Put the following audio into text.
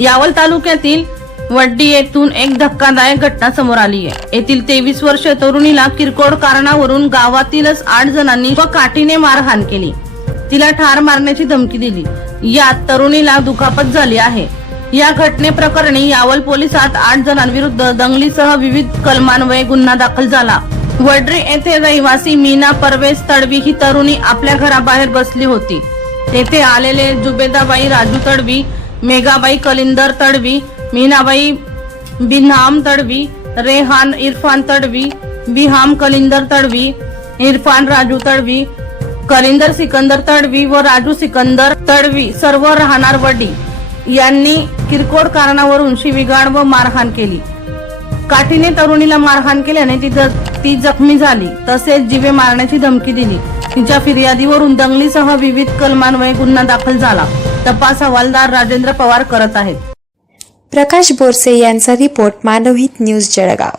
यावल तालुक्यातील वड्डी येथून एक धक्कादायक घटना समोर आली आहे। येथील 23 वर्षीय तरुणीला किरकोळ कारणावरून गावातीलच 8 जणांनी काठीने मारहाण केली। तिला ठार मारण्याची धमकी दिली। यात तरुणीला दुखापत झाली आहे। या घटनेप्रकरणी यावल पोलिसात 8 जणांविरुद्ध दंगलीसह विविध कलमान्वये गुन्हा दाखल झाला। वड्री येथे रहिवासी मीना परवेश तडवी ही तरुणी आपल्या घराबाहेर बसली होती। तेथे आलेले जुबेदाबाई राजू तडवी, मेघाबाई कलिंदर तडवी, मीनाबाई बिन्हाम तडवी, रेहान इरफान तडवी, बिहाम कलिंदर तडवी, इरफान राजू तडवी, कलिंदर सिकंदर तडवी व राजू सिकंदर तडवी सर्व राहणार वडी यांनी किरकोळ कारणावरून शिवीगाळ व मारहाण केली। काठीने तरुणीला मारहाण केल्याने ती जखमी झाली, तसेच जीवे मारण्याची धमकी दिली। तिच्या फिर्यादीवरून दंगलीसह विविध कलमान्वये गुन्हा दाखल झाला। तपास हवालदार राजेंद्र पवार करत आहेत। प्रकाश बोरसे यांचा रिपोर्ट, मानवहित न्यूज, जळगाव।